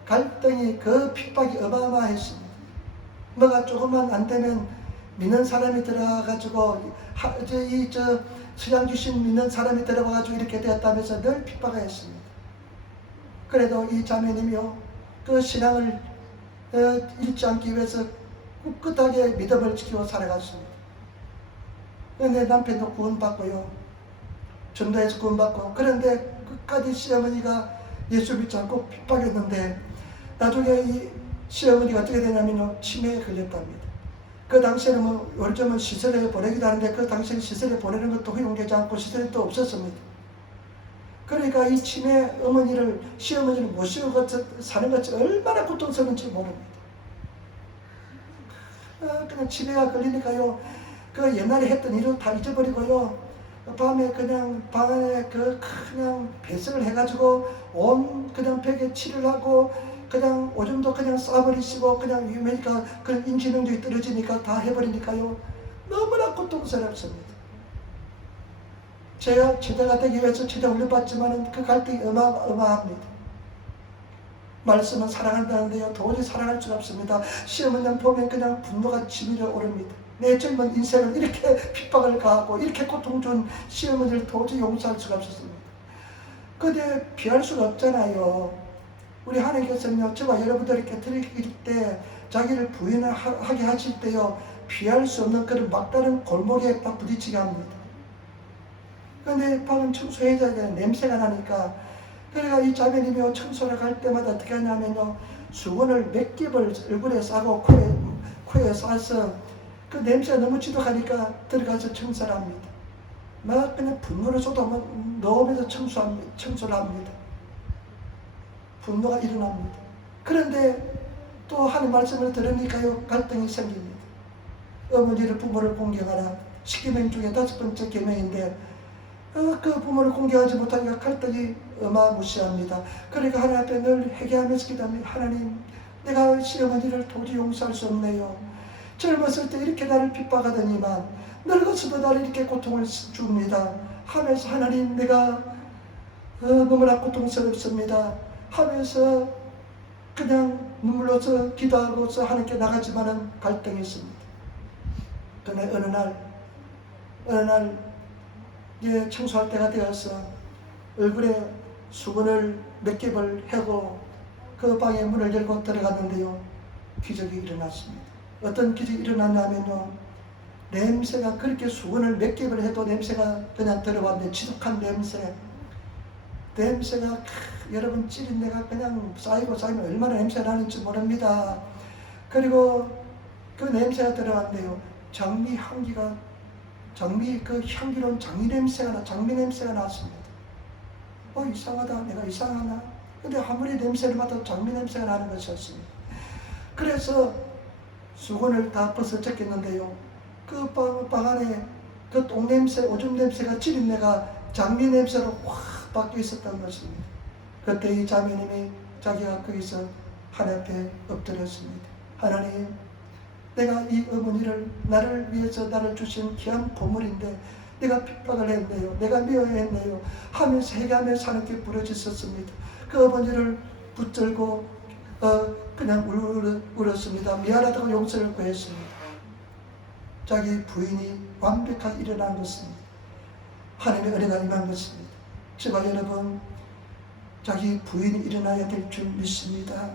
갈등이, 그 핍박이 어마어마했습니다. 뭐가 조금만 안 되면 믿는 사람이 들어가가지고, 수양 귀신 믿는 사람이 들어가가지고 이렇게 되었다면서 늘 핍박을 했습니다. 그래도 이 자매님이요, 그 신앙을 잃지 않기 위해서 꿋꿋하게 믿음을 지키고 살아갔습니다. 내 남편도 구원받고요, 전도해서 구원받고, 그런데 끝까지 시어머니가 예수 믿지 않고 핍박했는데, 나중에 이 시어머니가 어떻게 되냐면요, 치매에 걸렸답니다. 그 당시에는 요즘은 시설에 보내기도 하는데, 그 당시에는 시설에 보내는 것도 허용되지 않고 시설이 또 없었습니다. 그러니까 이 치매 시어머니를 모시고 사는 것이 얼마나 고통스러운지 모릅니다. 그냥 치매가 걸리니까요, 그 옛날에 했던 일을 다 잊어버리고요, 밤에 그냥 방 안에 그냥 배설을 해가지고 그냥 벽에 칠을 하고, 그냥 오줌도 그냥 싸버리시고, 그냥 위험하니까 그 인지능력이 떨어지니까 다 해버리니까요, 너무나 고통스럽습니다. 제가 제자가 되기 위해서 제자 훈련받지만 그 갈등이 어마어마합니다. 말씀은 사랑한다는데요, 도저히 사랑할 수가 없습니다. 시어머니는 보면 그냥 분노가 지밀어 오릅니다. 내 젊은 인생을 이렇게 핍박을 가하고 이렇게 고통 준 시어머니를 도저히 용서할 수가 없었습니다. 근데 피할 수가 없잖아요. 우리 하나님께서는요, 저와 여러분들에게 드릴 때, 자기를 부인을 하게 하실 때요, 피할 수 없는 그런 막다른 골목에 딱 부딪히게 합니다. 근데 방은 청소해줘야 되는 냄새가 나니까, 그래가 이 자매님이 청소를 갈 때마다 어떻게 하냐면요, 수건을 몇 겹을 얼굴에 싸고 코에 싸서, 그 냄새가 너무 지독하니까 들어가서 청소를 합니다. 막 그냥 분노를 쏟아서 넣으면서 청소를 합니다. 분노가 일어납니다. 그런데 또 하나님 말씀을 들으니까요, 갈등이 생깁니다. 어머니를, 부모를 공경하라. 10계명 중에 5번째 계명인데, 그 부모를 공경하지 못하니까 갈등이 어마무시합니다. 그러니까 하나님 앞에 늘 회개하면서 기도합니다. 하나님, 내가 시어머니를 도저히 용서할 수 없네요. 젊었을 때 이렇게 나를 핍박하더니만 늙어서도 나를 이렇게 고통을 줍니다 하면서, 하나님, 내가 너무나 고통스럽습니다 하면서 그냥 눈물로서 기도하고서 하나님께 나가지만은 갈등이 있습니다. 그런데 어느 날 청소할 때가 되어서 얼굴에 수건을 몇 겹을 해고 그 방의 문을 열고 들어갔는데요. 기적이 일어났습니다. 어떤 기적이 일어났냐면요. 냄새가 그렇게 수건을 몇 겹을 해도 냄새가 그냥 들어왔는데 지독한 냄새가 여러분 찌린내가 그냥 쌓이고 쌓이면 얼마나 냄새 나는지 모릅니다. 그리고 그 냄새가 들어왔는데요. 장미 그 향기로운 장미 냄새가 났습니다. 이상하다. 내가 이상하나? 근데 아무리 냄새를 맡아도 장미 냄새가 나는 것이었습니다. 그래서 수건을 다 벗어 제꼈는데요. 그 방 안에 그 똥냄새, 오줌 냄새가 찌린내가 장미 냄새로 확 바뀌어 있었던 것입니다. 그때 이 자매님이 자기가 거기서 하나님 앞에 엎드렸습니다. 하나님, 내가 이 어머니를 나를 위해서 나를 주신 귀한 보물인데 내가 핍박을 했네요. 내가 미워했네요. 하면서 회개하며 사는 게 부러졌었습니다. 그 어머니를 붙들고 그냥 울었습니다. 미안하다고 용서를 구했습니다. 자기 부인이 완벽하게 일어난 것입니다. 하나님의 은혜가 임한 것입니다. 제발 여러분, 자기 부인이 일어나야 될 줄 믿습니다.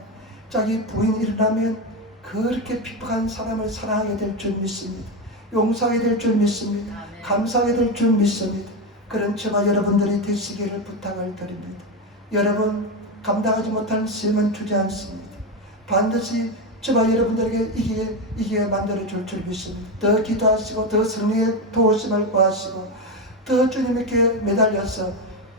자기 부인이 일어나면 그렇게 핍박한 사람을 사랑하게 될 줄 믿습니다. 용서하게 될 줄 믿습니다. 감사하게 될 줄 믿습니다. 그런 저와 여러분들이 되시기를 부탁을 드립니다. 여러분, 감당하지 못하는 시험은 주지 않습니다. 반드시 저와 여러분들에게 이기게 만들어줄 줄 믿습니다. 더 기도하시고 더 성령의 도우심을 구하시고 더 주님께 매달려서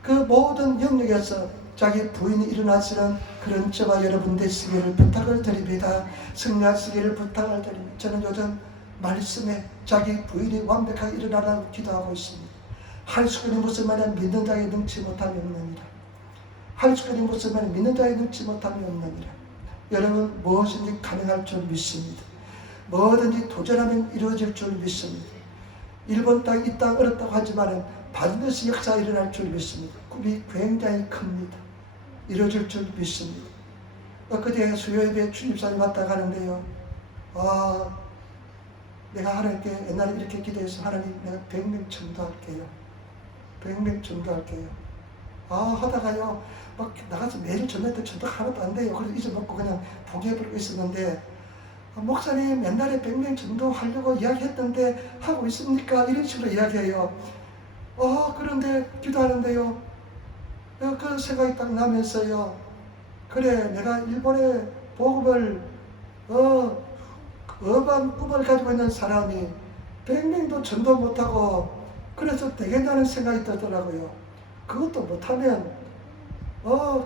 그 모든 영역에서 자기 부인이 일어나시는 그런 저와 여러분 되시기를 부탁을 드립니다. 승리하시기를 부탁을 드립니다. 저는 요즘 말씀에 자기 부인이 완벽하게 일어나라고 기도하고 있습니다. 할 수 있는 무슨 말이야 믿는 자에 능치 못함이 없느니라. 할 수 있는 무슨 말이야 믿는 자에 능치 못함이 없느니라. 여러분, 무엇인지 가능할 줄 믿습니다. 뭐든지 도전하면 이루어질 줄 믿습니다. 일본 땅, 이 땅 어렵다고 하지만 반드시 역사가 일어날 줄 믿습니다. 꿈이 굉장히 큽니다. 이루어질 줄 믿습니다. 엊그제 수요예배 주님사님 왔다 가는데요. 내가 하나님께 옛날에 이렇게 기도해서 하나님 내가 100명 전도할게요. 100명 전도할게요. 하다가요. 막 나가서 매일 전도할 때 전도 하나도 안 돼요. 그래서 잊어먹고 그냥 포기해버리고 있었는데 목사님 옛날에 100명 전도하려고 이야기했던데 하고 있습니까? 이런 식으로 이야기해요. 그런데 기도하는데요. 그 생각이 딱 나면서요. 그래, 내가 일본의 복음을 어반 꿈을 가지고 있는 사람이 100명도 전도 못하고 그래서 되겠다는 생각이 들더라고요. 그것도 못하면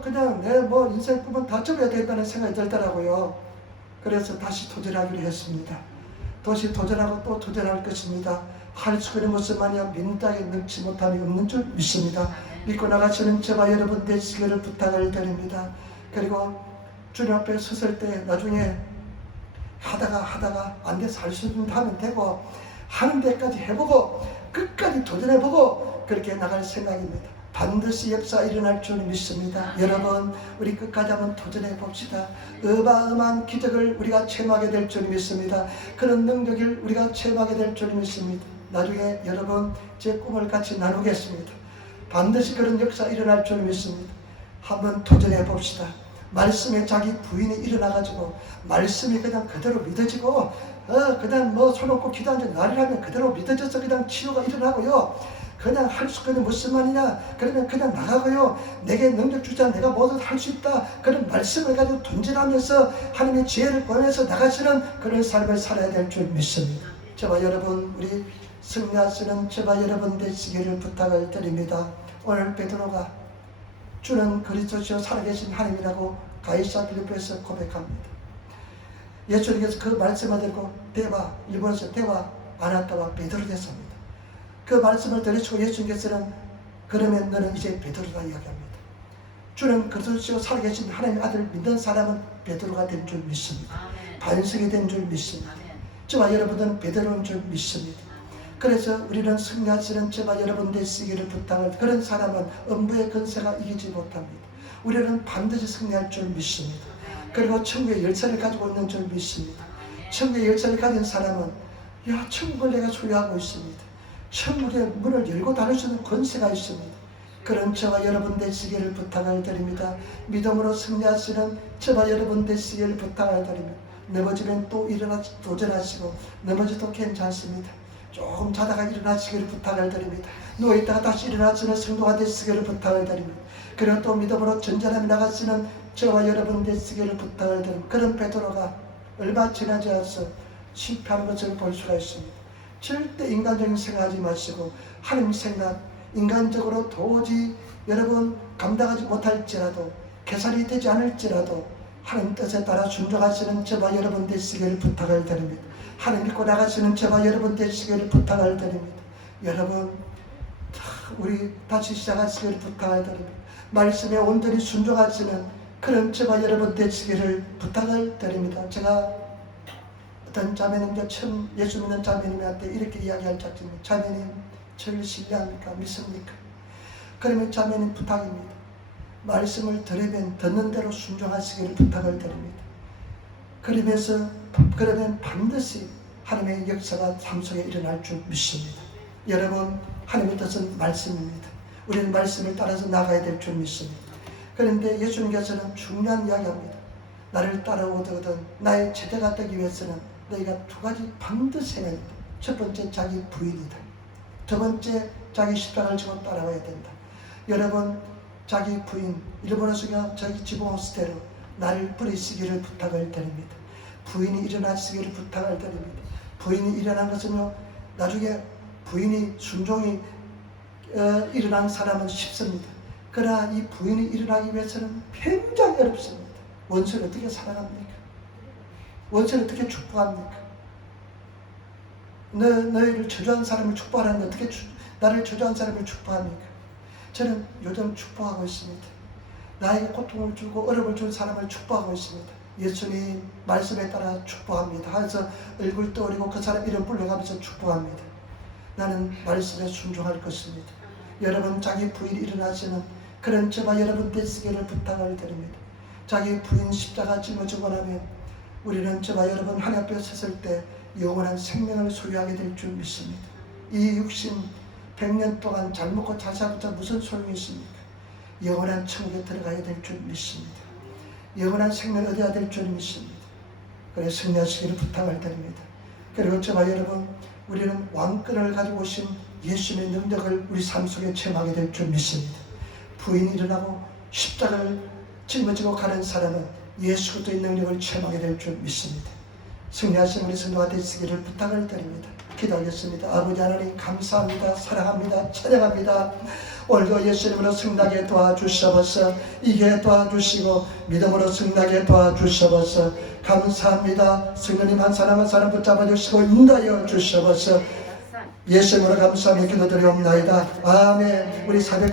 그냥 내 인생 꿈은 다 접어야 된다는 생각이 들더라고요. 그래서 다시 도전하기로 했습니다. 다시 도전하고 또 도전할 것입니다. 할 수 있는 것만이야 믿는 자에 능치 못함이 없는 줄 믿습니다. 믿고 나가시는 저와 여러분 되시기를 부탁을 드립니다. 그리고 주님 앞에 섰을 때 나중에 하다가 안 돼서 할 수 있는 하면 되고 하는 데까지 해보고 끝까지 도전해보고 그렇게 나갈 생각입니다. 반드시 역사 일어날 줄 믿습니다. 여러분, 우리 끝까지 한번 도전해 봅시다. 어마어마한 기적을 우리가 체험하게 될 줄 믿습니다. 그런 능력을 우리가 체험하게 될 줄 믿습니다. 나중에 여러분 제 꿈을 같이 나누겠습니다. 반드시 그런 역사 일어날 줄 믿습니다. 한번 도전해 봅시다. 말씀에 자기 부인이 일어나가지고 말씀이 그냥 그대로 믿어지고 그냥 손 놓고 기도하는 날이 하면 그대로 믿어져서 그냥 치유가 일어나고요. 그냥 할 수 있는 무슨 말이냐 그러면 그냥 나가고요. 내게 능력 주자 내가 뭐든 할 수 있다. 그런 말씀을 가지고 던진하면서 하나님의 지혜를 보면서 나가시는 그런 삶을 살아야 될 줄 믿습니다. 저와 여러분 우리 승리하시는 저와 여러분 되시기를 부탁을 드립니다. 오늘 베드로가 주는 그리스도시요 살아계신 하나님이라고 가이사 빌립보에서 고백합니다. 예수님께서 그 말씀을 듣고 대화, 일본에서 대화 아나타와 베드로 됐습니다. 그 말씀을 들으시고 예수님께서는 그러면 너는 이제 베드로다 이야기합니다. 주는 그리스도시요 살아계신 하나님의 아들 믿는 사람은 베드로가 된 줄 믿습니다. 반석이 된 줄 믿습니다. 저와 여러분은 베드로인 줄 믿습니다. 그래서 우리는 승리하시는 저와 여러분 되시기를 부탁을 그런 사람은 음부의 권세가 이기지 못합니다. 우리는 반드시 승리할 줄 믿습니다. 그리고 천국의 열쇠를 가지고 있는 줄 믿습니다. 천국의 열쇠를 가진 사람은 천국을 내가 소유하고 있습니다. 천국의 문을 열고 닫을 수 있는 권세가 있습니다. 그런 저와 여러분 되시기를 부탁을 드립니다. 믿음으로 승리하시는 저와 여러분 되시기를 부탁을 드립니다. 넘어지면 또 일어나 도전하시고 넘어져도 괜찮습니다. 조금 자다가 일어나시기를 부탁을 드립니다. 누워있다가 다시 일어나시는 성도가 되시기를 부탁을 드립니다. 그리고 또 믿음으로 전전하며 나가시는 저와 여러분 되시기를 부탁을 드립니다. 그런 베드로가 얼마 지나지 않아서 실패하는 것을 볼 수가 있습니다. 절대 인간적인 생각하지 마시고 하나님 생각, 인간적으로 도저히 여러분 감당하지 못할지라도 계산이 되지 않을지라도 하나님 뜻에 따라 순종하시는 저와 여러분 되시기를 부탁을 드립니다. 하나님 믿고 나가시는 저와 여러분 되시기를 부탁을 드립니다. 여러분 우리 다시 시작하시기를 부탁을 드립니다. 말씀에 온전히 순종하시는 그런 저와 여러분 되시기를 부탁을 드립니다. 제가 어떤 자매님들 처음 예수 믿는 자매님한테 이렇게 이야기할 작정입니다. 자매님 저를 신뢰합니까? 믿습니까? 그러면 자매님 부탁입니다. 말씀을 들으면 듣는 대로 순종하시기를 부탁을 드립니다. 그러면 반드시 하나님의 역사가 삶 속에 일어날 줄 믿습니다. 여러분 하나님의 뜻은 말씀입니다. 우리는 말씀을 따라서 나가야 될 줄 믿습니다. 그런데 예수님께서는 중요한 이야기합니다. 나를 따라오거든 나의 제자가 되기 위해서는 너희가 두 가지 반드시 해야 된다. 첫 번째 자기 부인이다. 두 번째 자기 십자가를 지고 따라와야 된다. 여러분 자기 부인 일본어서가 자기 지붕스테로 나를 버리시기를 부탁을 드립니다. 부인이 일어나시기를 부탁을 드립니다. 부인이 일어난 것은요 나중에 부인이 순종이 일어난 사람은 쉽습니다. 그러나 이 부인이 일어나기 위해서는 굉장히 어렵습니다. 원수를 어떻게 사랑합니까? 원수를 어떻게 축복합니까? 너희를 저주한 사람을 축복하는데 어떻게 나를 저주한 사람을 축복합니까? 저는 요즘 축복하고 있습니다. 나에게 고통을 주고 어려움을 준 사람을 축복하고 있습니다. 예수님 말씀에 따라 축복합니다. 그래서 얼굴 떠오르고 그 사람 이름 불러가면서 축복합니다. 나는 말씀에 순종할 것입니다. 여러분 자기 부인 일어나시는 그런 저와 여러분 되시기를 부탁을 드립니다. 자기 부인 십자가 짊어지고 나면 우리는 저와 여러분 하나님 앞에 섰을 때 영원한 생명을 소유하게 될 줄 믿습니다. 이 육신 100년 동안 잘 먹고 잘 살고자 무슨 소용이 있습니까? 영원한 천국에 들어가야 될 줄 믿습니다. 영원한 생명을 얻어야 될 줄 믿습니다. 그래서 승리하시기를 부탁을 드립니다. 그리고 저와 여러분 우리는 왕권을 가지고 오신 예수님의 능력을 우리 삶 속에 체험하게 될 줄 믿습니다. 부인이 일어나고 십자가를 짊어지고 가는 사람은 예수 그리스도의 능력을 체험하게 될 줄 믿습니다. 승리하신 우리 성도가 되시기를 부탁을 드립니다. 기도하겠습니다. 아버지 하나님 감사합니다. 사랑합니다. 찬양합니다. 오늘도 예수님으로 승리하게 도와주셔서 이게 도와주시고 믿음으로 승리하게 도와주셔서 감사합니다. 성령님 한 사람 한 사람 붙잡아 주시고 인도하여 주셔서 예수님으로 감사하며 기도드리옵나이다. 아멘. 우리 400